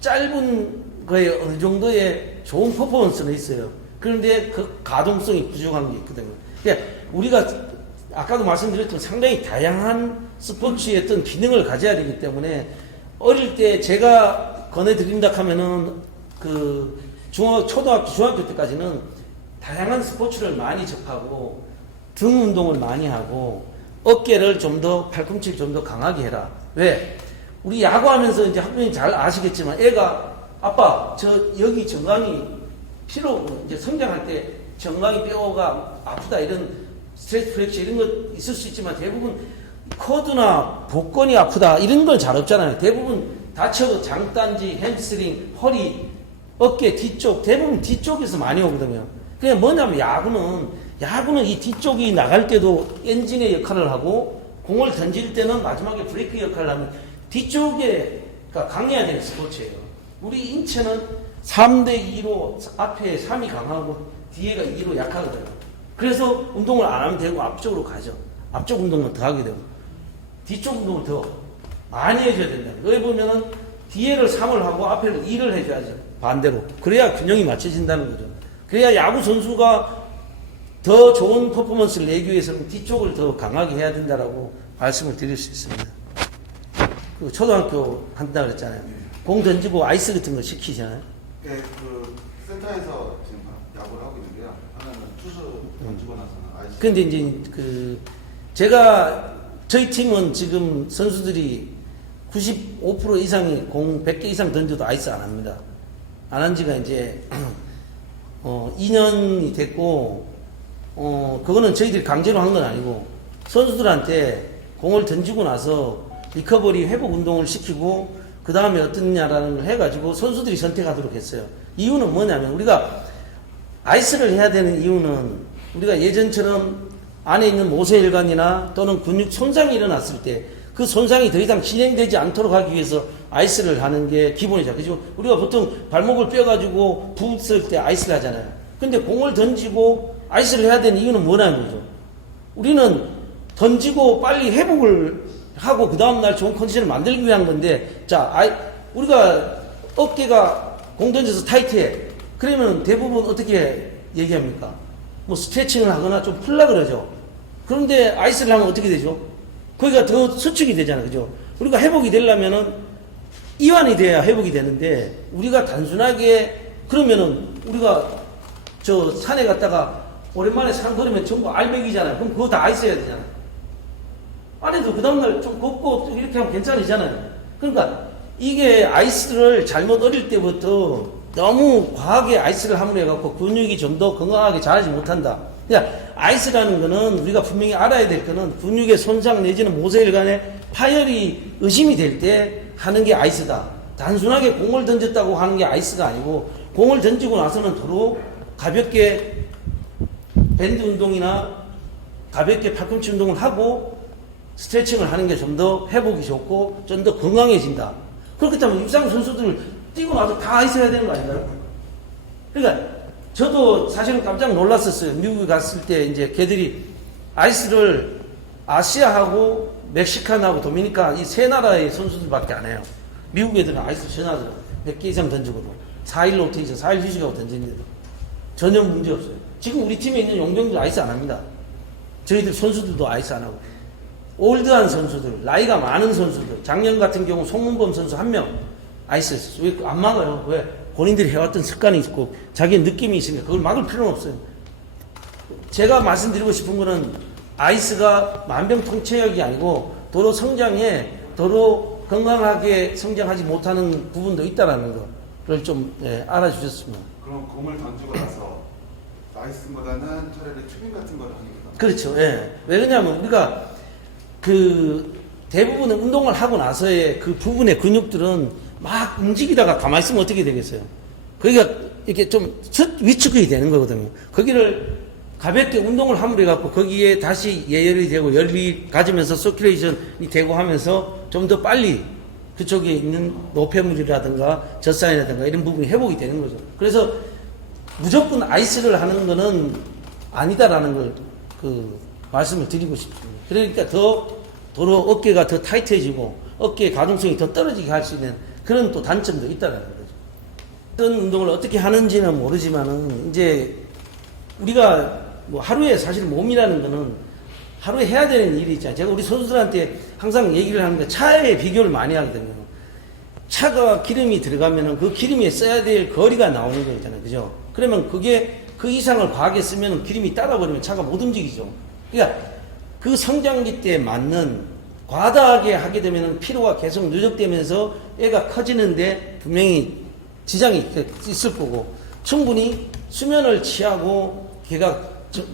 짧은 거에 어느 정도의 좋은 퍼포먼스는 있어요. 그런데 그 가동성이 부족한 게 있거든요. 그러니까 우리가 아까도 말씀드렸지만 상당히 다양한 스포츠의 어떤 기능을 가져야 되기 때문에 어릴 때 제가 권해드린다 하면은 그 초등학교, 중학교 때까지는 다양한 스포츠를 많이 접하고 등 운동을 많이 하고 어깨를 좀 더 팔꿈치를 좀 더 강하게 해라. 왜? 우리 야구하면서 이제 학부모님 잘 아시겠지만 애가 아빠 저 여기 정강이 피로 이제 성장할 때 정강이 뼈가 아프다 이런 스트레스 프랙처 이런 거 있을 수 있지만 대부분 코드나 복근이 아프다 이런 건 잘 없잖아요. 대부분 다쳐도 장단지, 햄스트링, 허리, 어깨 뒤쪽 대부분 뒤쪽에서 많이 오거든요. 그냥 뭐냐면 야구는 이 뒤쪽이 나갈 때도 엔진의 역할을 하고 공을 던질 때는 마지막에 브레이크 역할을 하는 뒤쪽에 강해야 되는 스포츠예요. 우리 인체는 3대2로 앞에 3이 강하고 뒤에가 2로 약하거든요. 그래서 운동을 안 하면 되고 앞쪽으로 가죠. 앞쪽 운동은 더 하게 되고 뒤쪽 운동을 더 많이 해줘야 된다. 여기 보면은 뒤에를 3을 하고 앞에를 2를 해줘야죠. 반대로. 그래야 균형이 맞춰진다는 거죠. 그래야 야구 선수가 더 좋은 퍼포먼스를 내기 위해서는 뒤쪽을 더 강하게 해야 된다라고 말씀을 드릴 수 있습니다. 그 초등학교 한다 그랬잖아요. 공 던지고 아이스 같은 거 시키잖아요. 네, 그 센터에서 지금 야구를 하고 있는데요. 하나는 투수 던지고 나서는 아이스. 근데 이제 저희 팀은 지금 선수들이 95% 이상이 공 100개 이상 던져도 아이스 안 합니다. 안 한 지가 이제 2년이 됐고 그거는 저희들이 강제로 한 건 아니고 선수들한테 공을 던지고 나서 리커버리 회복 운동을 시키고 그 다음에 어떻냐라는 걸 해가지고 선수들이 선택하도록 했어요. 이유는 뭐냐면 우리가 아이스를 해야 되는 이유는 우리가 예전처럼 안에 있는 모세혈관이나 또는 근육 손상이 일어났을 때 그 손상이 더 이상 진행되지 않도록 하기 위해서 아이스를 하는 게 기본이죠. 그죠? 우리가 보통 발목을 뼈가지고 부었을 때 아이스를 하잖아요. 근데 공을 던지고 아이스를 해야 되는 이유는 뭐냐는 거죠. 우리는 던지고 빨리 회복을 하고 그 다음날 좋은 컨디션을 만들기 위한 건데, 자, 우리가 어깨가 공 던져서 타이트해. 그러면 대부분 어떻게 얘기합니까? 뭐 스트레칭을 하거나 좀 풀라 그러죠. 그런데 아이스를 하면 어떻게 되죠? 거기가 더 수축이 되잖아요. 그죠? 우리가 회복이 되려면은 이완이 돼야 회복이 되는데, 우리가 단순하게 그러면은 우리가 저 산에 갔다가 오랜만에 산 걸으면 전부 알배기잖아요. 그럼 그거 다 아이스 해야 되잖아요. 안에도 그 다음날 좀 걷고 이렇게 하면 괜찮으잖아요. 그러니까 이게 아이스를 잘못 어릴 때부터 너무 과하게 아이스를 함으로 해갖고 근육이 좀 더 건강하게 자라지 못한다. 그러니까 아이스라는 거는 우리가 분명히 알아야 될 거는 근육의 손상 내지는 모세혈관의 파열이 의심이 될 때 하는 게 아이스다. 단순하게 공을 던졌다고 하는 게 아이스가 아니고, 공을 던지고 나서는 도로 가볍게 밴드 운동이나 가볍게 팔꿈치 운동을 하고 스트레칭을 하는 게 좀 더 회복이 좋고 좀 더 건강해진다. 그렇기 때문에 육상 선수들 뛰고 나서 다 아이스 해야 되는 거 아닌가요? 그러니까 저도 사실은 깜짝 놀랐었어요. 미국에 갔을 때 이제 걔들이 아이스를 아시아하고 멕시칸하고 도미니카 이 세 나라의 선수들밖에 안 해요. 미국 애들은 아이스 전혀 하더라고요. 100개 이상 던지고도 4일 로테이션, 4일 휴식하고 던지는데도 전혀 문제 없어요. 지금 우리 팀에 있는 용병들 아이스 안 합니다. 저희들 선수들도 아이스 안 하고. 올드한 선수들, 나이가 많은 선수들, 작년 같은 경우 송문범 선수 1명 아이스 했었어요. 왜 안 막아요? 왜? 본인들이 해왔던 습관이 있고 자기 느낌이 있으니까 그걸 막을 필요는 없어요. 제가 말씀드리고 싶은 거는 아이스가 만병통치약이 아니고 도로 성장에 도로 건강하게 성장하지 못하는 부분도 있다라는 거를 좀 알아주셨으면. 그럼 공을 던지고 나서 아이스보다는 차라리 튜닝 같은 걸 하는 게 더. 그렇죠. 예. 왜 그러냐면 우리가 그 대부분의 운동을 하고 나서의 그 부분의 근육들은 막 움직이다가 가만히 있으면 어떻게 되겠어요? 거기가 이렇게 좀 위축이 되는 거거든요. 거기를 가볍게 운동을 함으로 해갖고 거기에 다시 예열이 되고 열이 가지면서 서큘레이션이 되고 하면서 좀 더 빨리 그쪽에 있는 노폐물이라든가 젖산이라든가 이런 부분이 회복이 되는 거죠. 그래서 무조건 아이스를 하는 거는 아니다라는 걸 그 말씀을 드리고 싶습니다. 그러니까 더 도로 어깨가 더 타이트해지고 어깨의 가동성이 더 떨어지게 할 수 있는 그런 또 단점도 있다는 거죠. 어떤 운동을 어떻게 하는지는 모르지만은 이제 우리가 뭐 하루에 사실 몸이라는 거는 하루에 해야 되는 일이 있잖아요. 제가 우리 선수들한테 항상 얘기를 하는데 차에 비교를 많이 하거든요. 차가 기름이 들어가면은 그 기름에 써야 될 거리가 나오는 거 있잖아요. 그죠? 그러면 그게 그 이상을 과하게 쓰면 기름이 따라버리면 차가 못 움직이죠. 그러니까 그 성장기 때에 맞는 과다하게 하게 되면 피로가 계속 누적되면서 애가 커지는데 분명히 지장이 있을 거고, 충분히 수면을 취하고 걔가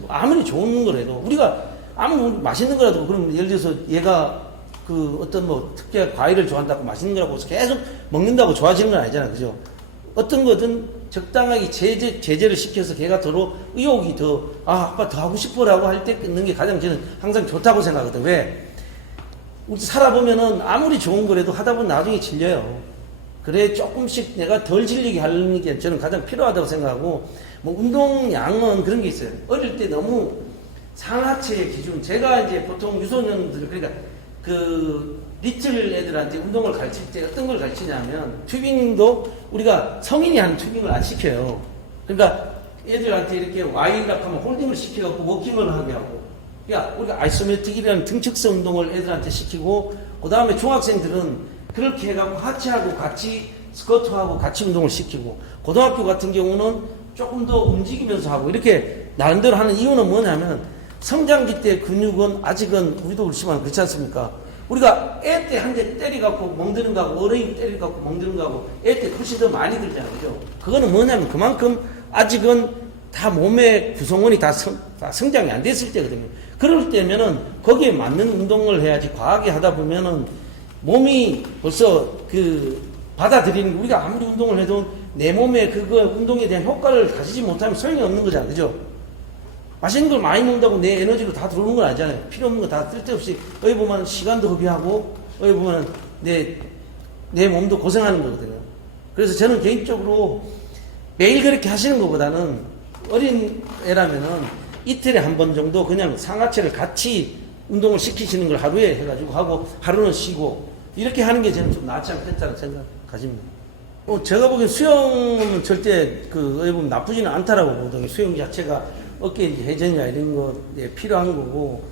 아무리 좋은 거라도 우리가 아무리 맛있는 거라도 그럼 예를 들어서 얘가 그 어떤 뭐 특별한 과일을 좋아한다고 맛있는 거라고 해서 계속 먹는다고 좋아지는 건 아니잖아요. 그죠? 어떤 거든 적당하게 제재를 시켜서 걔가 더러 의욕이 아빠 더 하고 싶어라고 할 때 끊는 게 가장 저는 항상 좋다고 생각하거든요. 왜? 우리 살아보면은 아무리 좋은 거라도 하다 보면 나중에 질려요. 그래 조금씩 내가 덜 질리게 하는 게 저는 가장 필요하다고 생각하고, 뭐 운동량은 그런 게 있어요. 어릴 때 너무 상하체의 기준, 제가 이제 보통 유소년들, 그러니까 그 리틀 애들한테 운동을 가르칠 때 어떤 걸 가르치냐면, 튜빙도 우리가 성인이 하는 튜빙을 안 시켜요. 그러니까 애들한테 이렇게 와일락 하면 홀딩을 시켜갖고 워킹을 하게 하고, 그러니까 우리가 아이소메틱이라는 등측성 운동을 애들한테 시키고, 그 다음에 중학생들은 그렇게 해갖고 하체하고 같이 스쿼트하고 같이 운동을 시키고, 고등학교 같은 경우는 조금 더 움직이면서 하고, 이렇게 나름대로 하는 이유는 뭐냐면, 성장기 때 근육은 아직은 우리도 그렇지만 그렇지 않습니까? 우리가 애 때 한 대 때리갖고 멍드는 거하고 어른이 때리갖고 멍드는 거하고 애 때 훨씬 더 많이 들잖아요. 그죠? 그거는 뭐냐면 그만큼 아직은 다 몸의 구성원이 다 성장이 안 됐을 때거든요. 그럴 때면은 거기에 맞는 운동을 해야지, 과하게 하다 보면은 몸이 벌써 그 받아들이는, 우리가 아무리 운동을 해도 내 몸에 그거 운동에 대한 효과를 가지지 못하면 소용이 없는 거잖아. 그죠? 맛있는 걸 많이 먹는다고 내 에너지로 다 들어오는 건 아니잖아요. 필요 없는 거 다 쓸데없이, 어디 보면 시간도 허비하고, 어디 보면 내 몸도 고생하는 거거든요. 그래서 저는 개인적으로 매일 그렇게 하시는 것보다는 어린 애라면은 이틀에 한 번 정도 그냥 상하체를 같이 운동을 시키시는 걸 하루에 해가지고 하고 하루는 쉬고 이렇게 하는 게 저는 좀 낫지 않겠다는 생각 가집니다. 제가 보기엔 수영은 절대 어디 보면 나쁘지는 않다라고 보거든요. 수영 자체가 어깨 이제 회전이나 이런 거에 필요한 거고,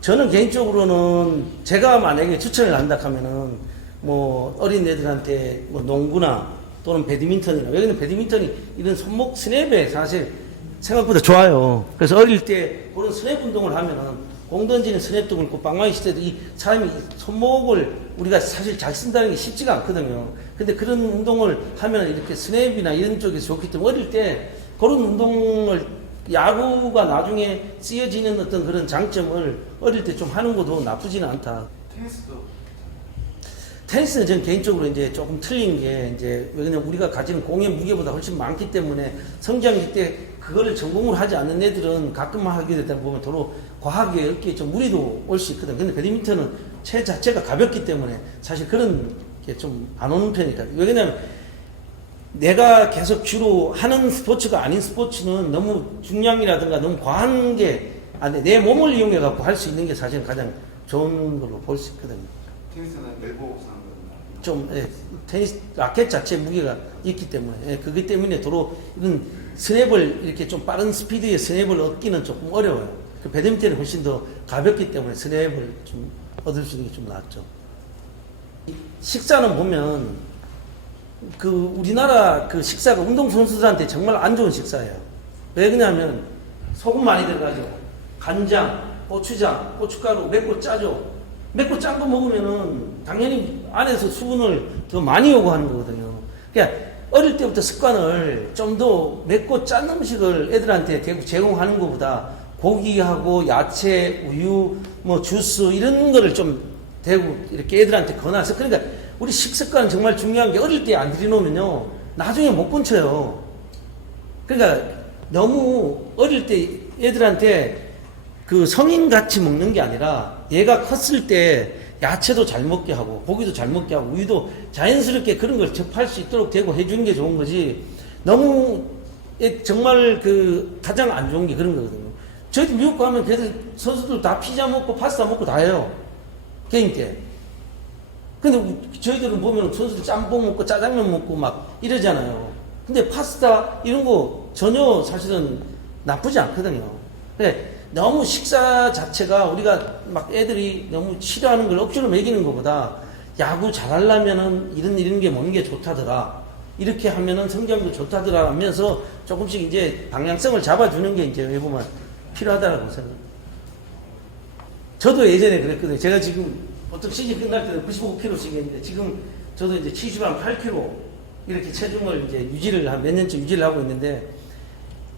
저는 개인적으로는 제가 만약에 추천을 한다 하면은 뭐 어린 애들한테 뭐 농구나 또는 배드민턴이나, 여기는 배드민턴이 이런 손목 스냅에 사실 생각보다 좋아요. 그래서 어릴 때 그런 스냅 운동을 하면은 공 던지는 스냅도 그렇고 방망이 시대도 이 사람이 손목을 우리가 사실 잘 쓴다는 게 쉽지가 않거든요. 근데 그런 운동을 하면 이렇게 스냅이나 이런 쪽에서 좋기 때문에 어릴 때 그런 운동을, 야구가 나중에 쓰여지는 어떤 그런 장점을 어릴 때 좀 하는 것도 나쁘지는 않다. 테니스는 저는 개인적으로 이제 조금 틀린 게, 이제 왜냐면 우리가 가지는 공의 무게보다 훨씬 많기 때문에 성장기 때 그거를 전공을 하지 않는 애들은 가끔 하게 되다 보면 도로 과하게 어깨에 좀 무리도 올 수 있거든. 근데 배드민턴은 체 자체가 가볍기 때문에 사실 그런 게 좀 안 오는 편이니까. 왜냐면 내가 계속 주로 하는 스포츠가 아닌 스포츠는 너무 중량이라든가 너무 과한 게 안 돼. 내 몸을 이용해 갖고 할 수 있는 게 사실 가장 좋은 걸로 볼 수 있거든요. 테니스는 엘보 상관 좀, 테니스 라켓 자체 무게가 있기 때문에, 그렇기 때문에 도로 이런 스냅을 이렇게 좀 빠른 스피드의 스냅을 얻기는 조금 어려워요. 그 배드민턴이 훨씬 더 가볍기 때문에 스냅을 좀 얻을 수 있는 게 좀 낫죠. 식사는 보면 우리나라 그 식사가 운동선수들한테 정말 안 좋은 식사예요. 왜 그러냐면 소금 많이 들어가죠. 간장, 고추장, 고춧가루, 맵고 짜죠. 맵고 짠 거 먹으면은 당연히 안에서 수분을 더 많이 요구하는 거거든요. 그러니까 어릴 때부터 습관을 좀 더 맵고 짠 음식을 애들한테 제공하는 것보다 고기하고 야채, 우유, 뭐 주스 이런 거를 좀 대고 이렇게 애들한테 권해서, 그러니까 우리 식습관은 정말 중요한 게 어릴 때 안 들여놓으면요 나중에 못 건쳐요. 그러니까 너무 어릴 때 애들한테 그 성인같이 먹는 게 아니라 얘가 컸을 때 야채도 잘 먹게 하고 고기도 잘 먹게 하고 우유도 자연스럽게 그런 걸 접할 수 있도록 되고 해주는 게 좋은 거지, 너무 정말 가장 안 좋은 게 그런 거거든요. 저희도 미국 가면 걔들 선수들 다 피자 먹고 파스타 먹고 다 해요. 게임 때. 근데 저희들은 보면 선수들 짬뽕 먹고 짜장면 먹고 막 이러잖아요. 근데 파스타 이런 거 전혀 사실은 나쁘지 않거든요. 그래, 너무 식사 자체가 우리가 막 애들이 너무 싫어하는 걸 억지로 먹이는 것보다 야구 잘하려면은 이런 게 먹는 게 좋다더라. 이렇게 하면은 성장도 좋다더라 하면서 조금씩 이제 방향성을 잡아주는 게 이제 왜 보면 필요하다라고 생각합니다. 저도 예전에 그랬거든요. 제가 지금 보통 시즌 끝날 때는 95kg씩 했는데 지금 저도 이제 78kg 이렇게 체중을 이제 몇 년째 유지를 하고 있는데,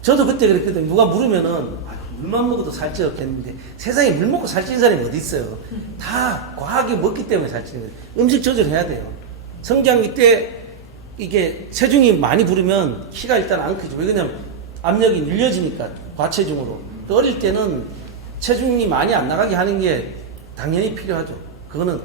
저도 그때 그랬거든요. 누가 물으면은 물만 먹어도 살찌었겠는데 세상에 물 먹고 살찌는 사람이 어디 있어요. 다 과하게 먹기 때문에 살찌는 거예요. 음식 조절해야 돼요. 성장기 때 이게 체중이 많이 부르면 키가 일단 안 크죠. 왜 그러냐면 압력이 늘려지니까 과체중으로. 또 어릴 때는 체중이 많이 안 나가게 하는 게 당연히 필요하죠. 그거는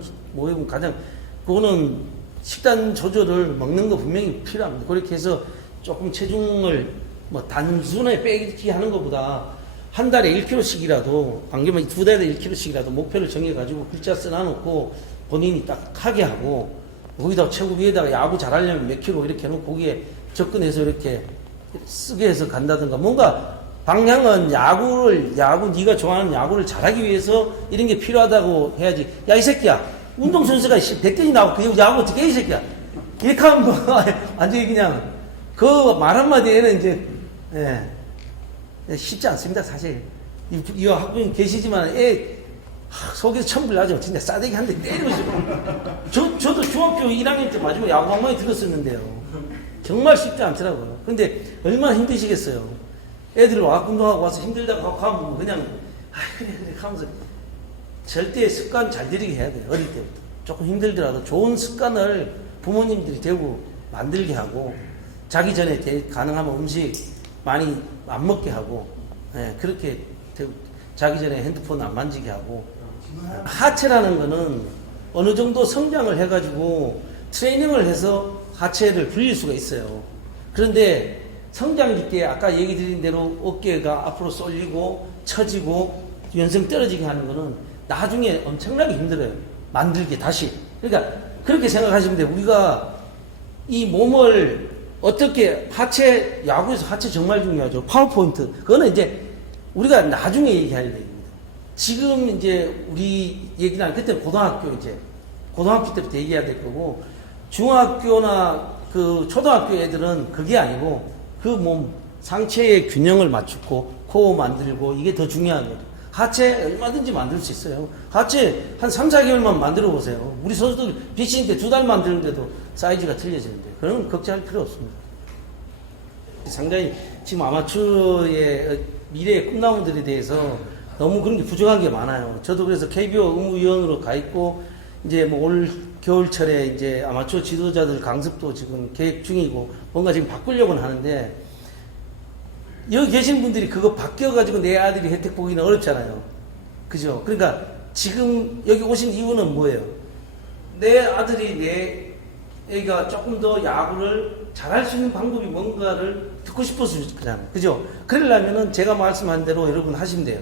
그거는 식단 조절을 먹는 거 분명히 필요합니다. 그렇게 해서 조금 체중을 뭐 단순하게 빼기 하는 것보다 한 달에 1kg씩이라도, 방금은 2달에 1kg씩이라도 목표를 정해가지고 글자 써놔놓고 본인이 딱 하게 하고, 거기다 최고 위에다가 야구 잘하려면 몇 킬로 이렇게 해놓고 거기에 접근해서 이렇게 쓰게 해서 간다든가, 뭔가 방향은 네가 좋아하는 야구를 잘하기 위해서 이런 게 필요하다고 해야지. 야, 이 새끼야, 운동선수가 100대이 나오고 그 야구 어떻게 해, 이 새끼야. 이렇게 하면 뭐 완전히 그냥 그 말 한마디에는 이제 쉽지 않습니다. 사실 이 학부모 계시지만 속에서 천불 나죠. 진짜 싸대기 한 대 때리고 싶어. 저도 중학교 1학년 때 마지막에 야구 한 번에 들었었는데요. 정말 쉽지 않더라고요. 근데 얼마나 힘드시겠어요. 애들 운동하고 와서 힘들다고 하면 그냥 그래 하면서 절대 습관 잘 들이게 해야 돼요. 어릴 때부터. 조금 힘들더라도 좋은 습관을 부모님들이 되고 만들게 하고, 자기 전에 가능하면 음식 많이 안 먹게 하고, 예, 그렇게 자기 전에 핸드폰 안 만지게 하고. 하체라는 거는 어느 정도 성장을 해가지고 트레이닝을 해서 하체를 불릴 수가 있어요. 그런데 성장기 때 아까 얘기 드린 대로 어깨가 앞으로 쏠리고 처지고 연성 떨어지게 하는 거는 나중에 엄청나게 힘들어요. 만들기 다시. 그러니까 그렇게 생각하시면 돼요. 우리가 이 몸을 어떻게 하체, 야구에서 하체 정말 중요하죠. 파워포인트. 그거는 이제 우리가 나중에 얘기할 얘기입니다. 지금 이제 우리 얘기는 그때 고등학교 때부터 얘기해야 될 거고, 중학교나 그 초등학교 애들은 그게 아니고 그 몸 상체의 균형을 맞추고 코어 만들고 이게 더 중요한 거죠. 하체 얼마든지 만들 수 있어요. 하체 한 3, 4개월만 만들어 보세요. 우리 선수들 비치닝 때 2달 만드는데도 사이즈가 틀려지는데 그런 걱정할 필요 없습니다. 상당히 지금 아마추어의 미래의 꿈나무들에 대해서 너무 그런 게 부족한 게 많아요. 저도 그래서 KBO 의무위원으로 가 있고, 이제 뭐 올 겨울철에 이제 아마추어 지도자들 강습도 지금 계획 중이고, 뭔가 지금 바꾸려고는 하는데, 여기 계신 분들이 그거 바뀌어가지고 내 아들이 혜택 보기는 어렵잖아요. 그죠? 그러니까 지금 여기 오신 이유는 뭐예요? 내 아들이 내 애가 조금 더 야구를 잘할 수 있는 방법이 뭔가를 듣고 싶어서 그러잖아요. 그죠? 그러려면은 제가 말씀한 대로 여러분 하시면 돼요.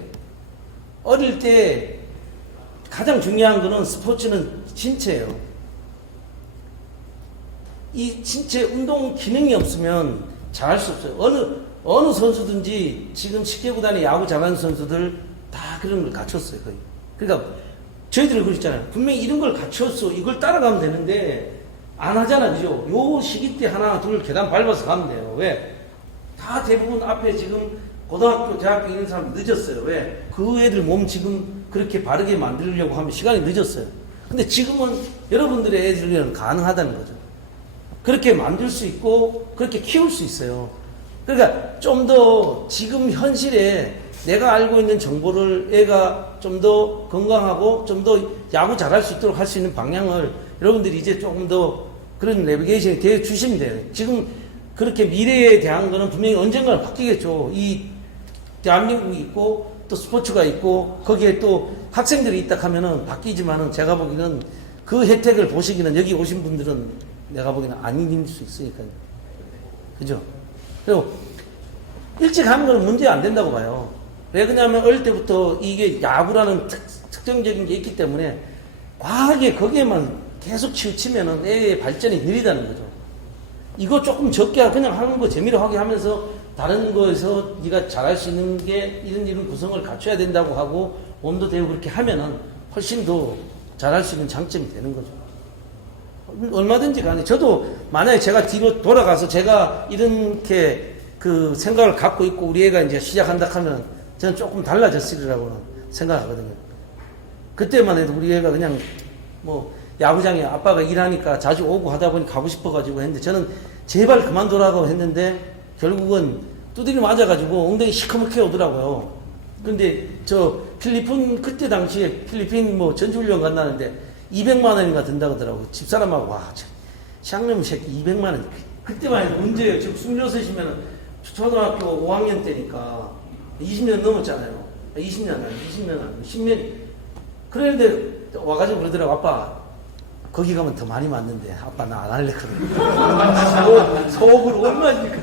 어릴 때 가장 중요한 거는 스포츠는 신체예요. 이 신체 운동 기능이 없으면 잘할 수 없어요. 어느 선수든지 지금 10개 구단의 야구 잘하는 선수들 다 그런 걸 갖췄어요, 거의. 그러니까 저희들은 그랬잖아요. 분명히 이런 걸 갖췄어. 이걸 따라가면 되는데 안 하잖아, 그죠? 요 시기 때 하나, 둘 계단 밟아서 가면 돼요. 왜? 다 대부분 앞에 지금 고등학교, 대학교 있는 사람 늦었어요. 왜? 그 애들 몸 지금 그렇게 바르게 만들려고 하면 시간이 늦었어요. 근데 지금은 여러분들의 애들은 가능하다는 거죠. 그렇게 만들 수 있고, 그렇게 키울 수 있어요. 그러니까 좀 더 지금 현실에 내가 알고 있는 정보를 애가 좀 더 건강하고 좀 더 야구 잘할 수 있도록 할 수 있는 방향을 여러분들이 이제 조금 더 그런 내비게이션에 대해 주시면 돼요. 지금 그렇게 미래에 대한 거는 분명히 언젠가는 바뀌겠죠. 이 대한민국이 있고 또 스포츠가 있고 거기에 또 학생들이 있다 하면은 바뀌지만은 제가 보기에는 그 혜택을 보시기는 여기 오신 분들은 내가 보기에는 아닐 수 있으니까요. 그죠? 그리고 일찍 하는 거는 문제 안 된다고 봐요. 왜 그러냐면 어릴 때부터 이게 야구라는 특정적인 게 있기 때문에 과하게 거기에만 계속 치우치면은 애의 발전이 느리다는 거죠. 이거 조금 적게 그냥 하는 거 재미로 하게 하면서 다른 거에서 네가 잘할 수 있는 게 이런 구성을 갖춰야 된다고 하고 몸도 되고 그렇게 하면은 훨씬 더 잘할 수 있는 장점이 되는 거죠. 얼마든지 간에 저도 만약에 제가 뒤로 돌아가서 제가 이렇게 그 생각을 갖고 있고 우리 애가 이제 시작한다 하면 저는 조금 달라졌으리라고 생각하거든요. 그때만 해도 우리 애가 그냥 뭐 야구장에 아빠가 일하니까 자주 오고 하다 보니 가고 싶어가지고 했는데 저는 제발 그만두라고 했는데 결국은 두드리 맞아가지고 엉덩이 시커멓게 오더라고요. 근데 저 필리핀 그때 당시에 필리핀 뭐 전지훈련 간다는데 200만 원인가 든다고 하더라고요. 집사람하고 와 샹놈 새끼 200만 원 그때만 해도 문제예요. 지금 26이면 초등학교 5학년 때니까 20년 넘었잖아요. 20년 아니고 20년 아니고 10년 그랬는데 와가지고 그러더라고. 아빠 거기 가면 더 많이 맞는데 아빠 나 안 할래 그러더라고. 속으로 얼마니까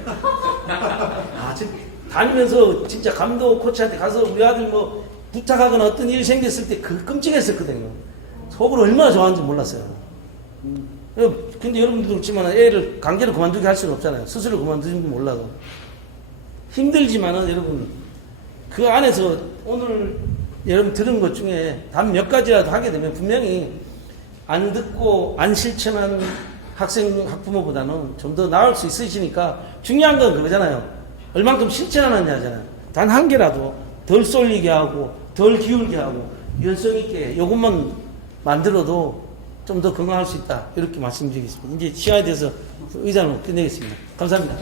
지금 다니면서 진짜 감독 코치한테 가서 우리 아들 뭐 부탁하거나 어떤 일이 생겼을 때 그 끔찍했었거든요. 속으로 얼마나 좋아하는지 몰랐어요. 근데 여러분들도 그렇지만 애를 강제로 그만두게 할 수는 없잖아요. 스스로 그만두는지 몰라도 힘들지만은 여러분 그 안에서 오늘 여러분 들은 것 중에 단 몇 가지라도 하게 되면 분명히 안 듣고 안 실천한 학생 학부모보다는 좀 더 나을 수 있으시니까 중요한 건 그거잖아요. 얼만큼 실천하느냐잖아요. 단 한 개라도 덜 쏠리게 하고 덜 기울게 하고 유연성 있게 이것만 만들어도 좀 더 건강할 수 있다. 이렇게 말씀드리겠습니다. 이제 시간에 대해서 의장으로 끝내겠습니다. 감사합니다.